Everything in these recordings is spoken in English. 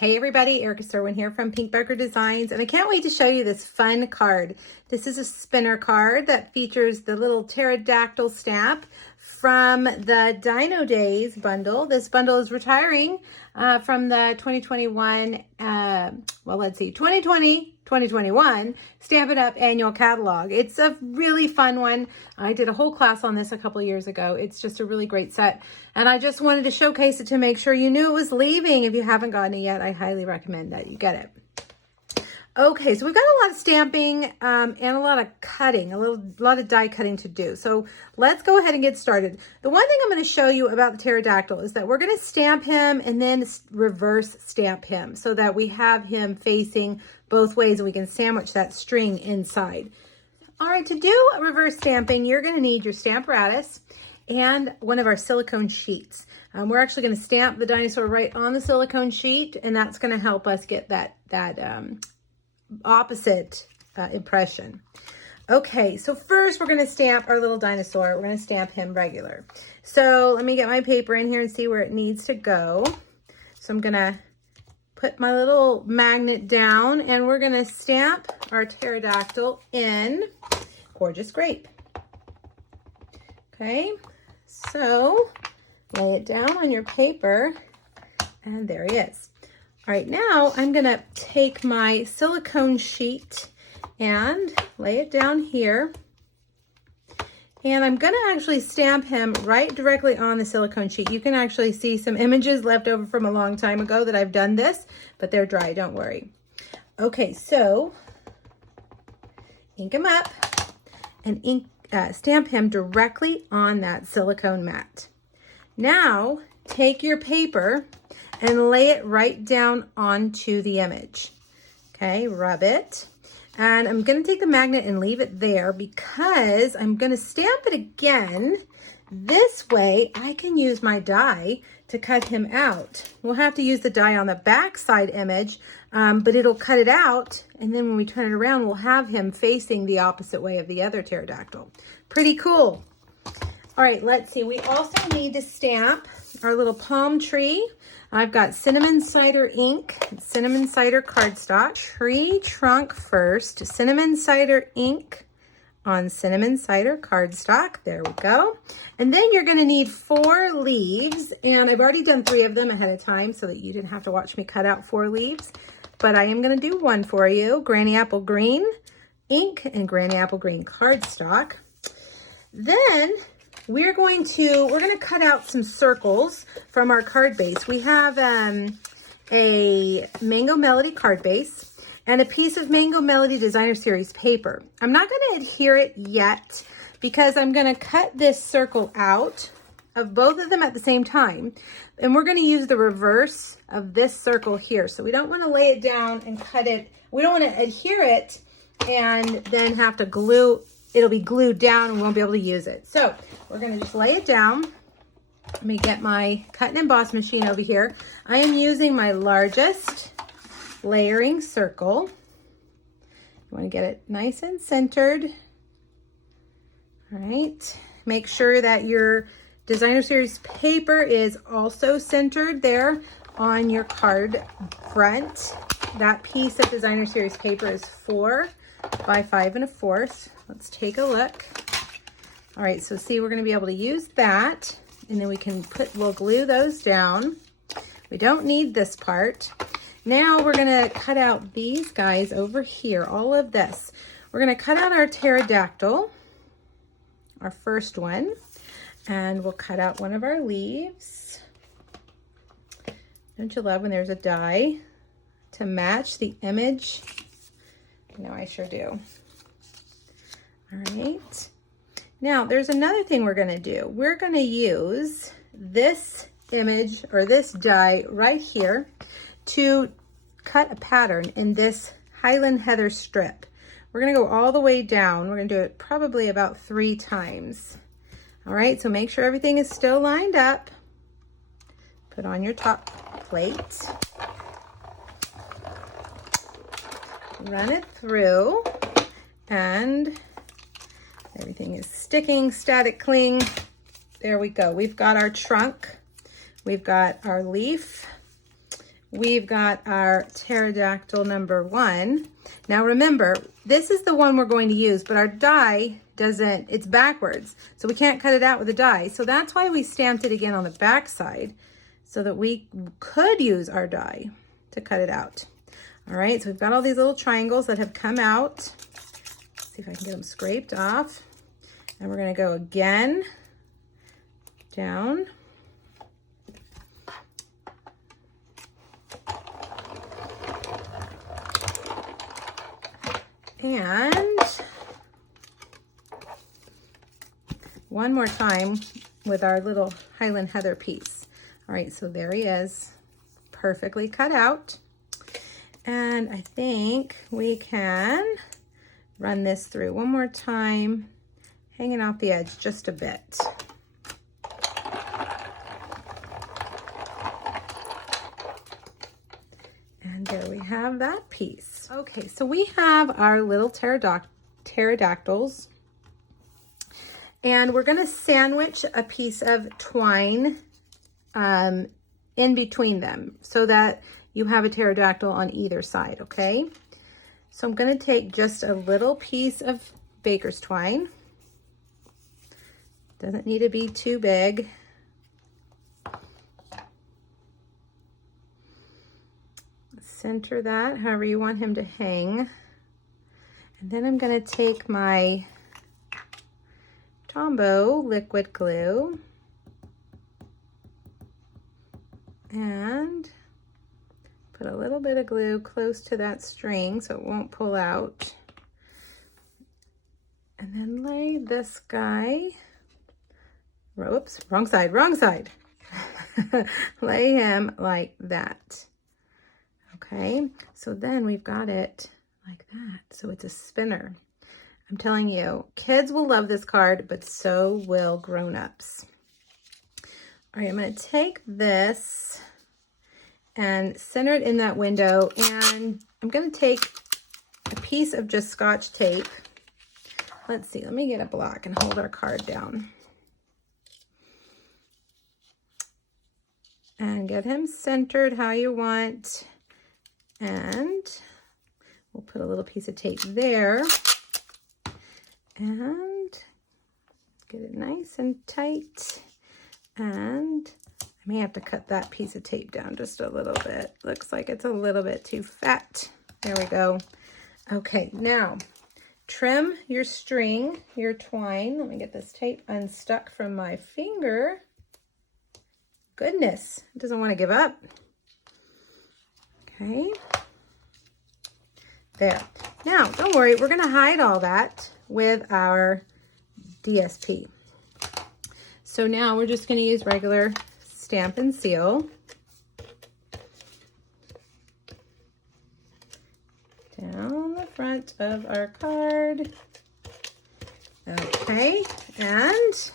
Hey everybody, Erica Serwin here from Pink Bugger Designs, and I can't wait to show you this fun card. This is a spinner card that features the little pterodactyl stamp from the Dino Days bundle. This bundle is retiring from the 2021, 2021 Stamp It Up annual catalog. It's a really fun one. I did a whole class on this a couple years ago. It's just a really great set. And I just wanted to showcase it to make sure you knew it was leaving. If you haven't gotten it yet, I highly recommend that you get it. Okay, so we've got a lot of stamping and a lot of cutting, a lot of die cutting to do. So let's go ahead and get started. The one thing I'm going to show you about the pterodactyl is that we're going to stamp him and then reverse stamp him so that we have him facing both ways and we can sandwich that string inside. All right, to do a reverse stamping, you're going to need your Stamparatus and one of our silicone sheets. We're actually going to stamp the dinosaur right on the silicone sheet, and that's going to help us get that opposite impression. Okay, so first we're going to stamp our little dinosaur. We're going to stamp him regular. So let me get my paper in here and see where it needs to go. So I'm going to put my little magnet down and we're going to stamp our pterodactyl in Gorgeous Grape. Okay, so lay it down on your paper and there he is. All right, now I'm gonna take my silicone sheet and lay it down here. And I'm gonna actually stamp him right directly on the silicone sheet. You can actually see some images left over from a long time ago that I've done this, but they're dry, don't worry. Okay, so ink him up and stamp him directly on that silicone mat. Now, take your paper and lay it right down onto the image. Okay, rub it. And I'm gonna take the magnet and leave it there because I'm gonna stamp it again. This way, I can use my die to cut him out. We'll have to use the die on the back side image, but it'll cut it out. And then when we turn it around, we'll have him facing the opposite way of the other pterodactyl. Pretty cool. All right, let's see. We also need to stamp our little palm tree. I've got cinnamon cider ink, cinnamon cider cardstock, tree trunk first, cinnamon cider ink on cinnamon cider cardstock. There we go. And then you're going to need 4 leaves, and I've already done 3 of them ahead of time so that you didn't have to watch me cut out 4 leaves, but I am going to do one for you. Granny apple green ink and granny apple green cardstock. Then we're going to cut out some circles from our card base. We have a Mango Melody card base and a piece of Mango Melody Designer Series paper. I'm not going to adhere it yet because I'm going to cut this circle out of both of them at the same time. And we're going to use the reverse of this circle here. So we don't want to lay it down and cut it. We don't want to adhere it and then have to glue. It'll be glued down and we won't be able to use it. So we're going to just lay it down. Let me get my cut and emboss machine over here. I am using my largest layering circle. You want to get it nice and centered. All right. Make sure that your Designer Series paper is also centered there on your card front. That piece of Designer Series paper is 4 by 5 1/4. Let's take a look. All right, so see, we're going to be able to use that, and then we'll glue those down. We don't need this part. Now we're going to cut out these guys over here, all of this. We're going to cut out our pterodactyl, our first one, and we'll cut out one of our leaves. Don't you love when there's a die to match the image? No, I sure do. All right. Now, there's another thing we're going to do. We're going to use this image or this die right here to cut a pattern in this Highland Heather strip. We're going to go all the way down. We're going to do it probably about 3 times. All right, so make sure everything is still lined up. Put on your top plate. Run it through, and everything is sticking, static cling. There we go. We've got our trunk, we've got our leaf, we've got our pterodactyl number 1. Now remember, this is the one we're going to use, but our die doesn't, it's backwards. So we can't cut it out with a die. So that's why we stamped it again on the back side so that we could use our die to cut it out. All right, so we've got all these little triangles that have come out. Let's see if I can get them scraped off. And we're gonna go again, down. And one more time with our little Highland Heather piece. All right, so there he is, perfectly cut out. And I think we can run this through one more time, hanging off the edge just a bit. And there we have that piece. Okay, so we have our little pterodactyls, and we're gonna sandwich a piece of twine in between them so that you have a pterodactyl on either side, okay? So I'm gonna take just a little piece of baker's twine. Doesn't need to be too big. Center that however you want him to hang. And then I'm gonna take my Tombow liquid glue and put a little bit of glue close to that string so it won't pull out. And then lay this guy, whoops, wrong side. Lay him like that. Okay, so then we've got it like that. So it's a spinner. I'm telling you, kids will love this card, but so will grown-ups. All right, I'm gonna take this and center it in that window, and I'm gonna take a piece of just Scotch tape. Let's see, let me get a block and hold our card down. And get him centered how you want. And we'll put a little piece of tape there and get it nice and tight. And I may have to cut that piece of tape down just a little bit. Looks like it's a little bit too fat. There we go. Okay, now trim your string, your twine. Let me get this tape unstuck from my finger. Goodness, it doesn't want to give up. Okay, there. Now, don't worry, we're gonna hide all that with our DSP. So now we're just gonna use regular stamp and seal. Down the front of our card. Okay, and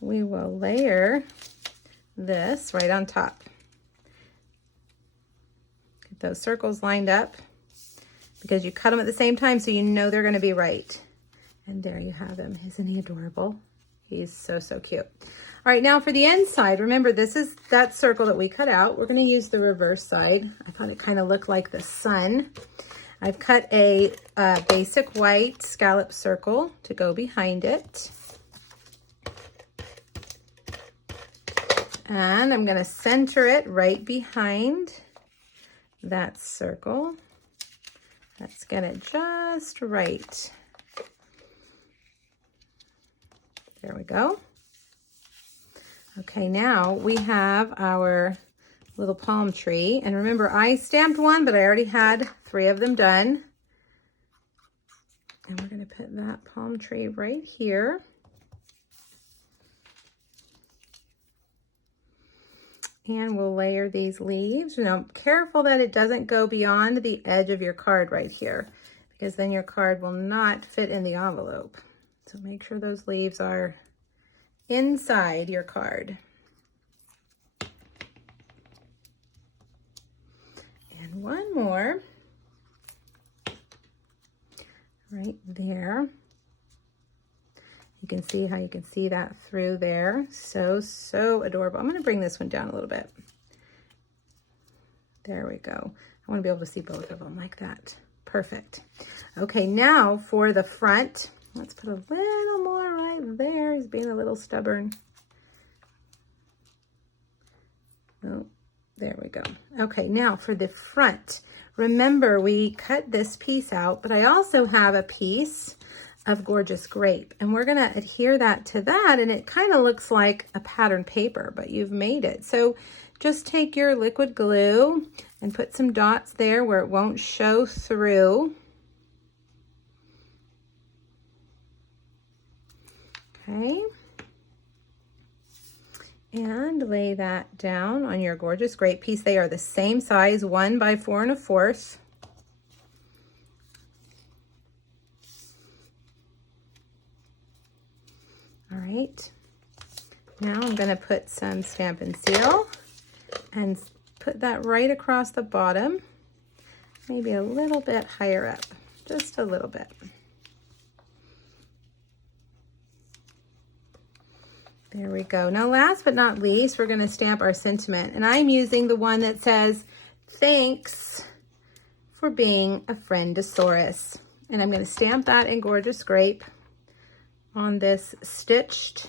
we will layer this right on top. Those circles lined up because you cut them at the same time so you know they're going to be right. And there you have him. Isn't he adorable? He's so, so cute. All right, now for the inside, remember this is that circle that we cut out. We're going to use the reverse side. I thought it kind of looked like the sun. I've cut a basic white scallop circle to go behind it. And I'm going to center it right behind that circle. Let's get it just right. There we go. Okay, now we have our little palm tree. And remember, I stamped one, but I already had 3 of them done. And we're going to put that palm tree right here. And we'll layer these leaves. Now, careful that it doesn't go beyond the edge of your card right here, because then your card will not fit in the envelope. So make sure those leaves are inside your card. And one more right there. You can see how you can see that through there. So, so adorable. I'm going to bring this one down a little bit. There we go. I want to be able to see both of them like that. Perfect. Okay, now for the front, let's put a little more right there. He's being a little stubborn. Oh, there we go. Okay, now for the front. Remember, we cut this piece out, but I also have a piece of Gorgeous Grape, and we're gonna adhere that to that, and it kind of looks like a pattern paper, but you've made it. So just take your liquid glue and put some dots there where it won't show through. Okay. And lay that down on your Gorgeous Grape piece. They are the same size, 1 by 4 1/4. All right. Now I'm going to put some Stampin' Seal and put that right across the bottom, maybe a little bit higher up, just a little bit. There we go. Now, last but not least, we're going to stamp our sentiment, and I'm using the one that says, "Thanks for being a friendosaurus." And I'm going to stamp that in Gorgeous Grape on this stitched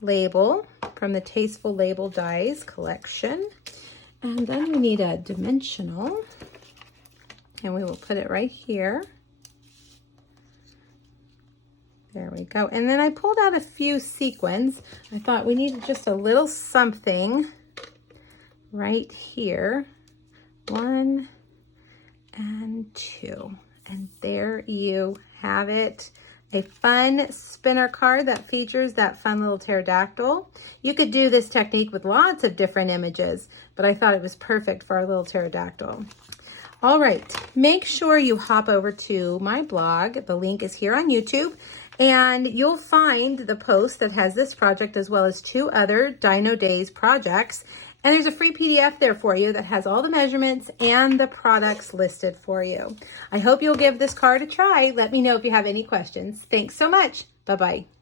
label from the Tasteful Label Dies collection. And then we need a dimensional, and we will put it right here. There we go. And then I pulled out a few sequins. I thought we needed just a little something right here. 1 and 2. And there you have it. A fun spinner card that features that fun little pterodactyl. You could do this technique with lots of different images, but I thought it was perfect for our little pterodactyl. All right, make sure you hop over to my blog. The link is here on YouTube, and you'll find the post that has this project as well as 2 other Dino Days projects. And there's a free PDF there for you that has all the measurements and the products listed for you. I hope you'll give this card a try. Let me know if you have any questions. Thanks so much. Bye-bye.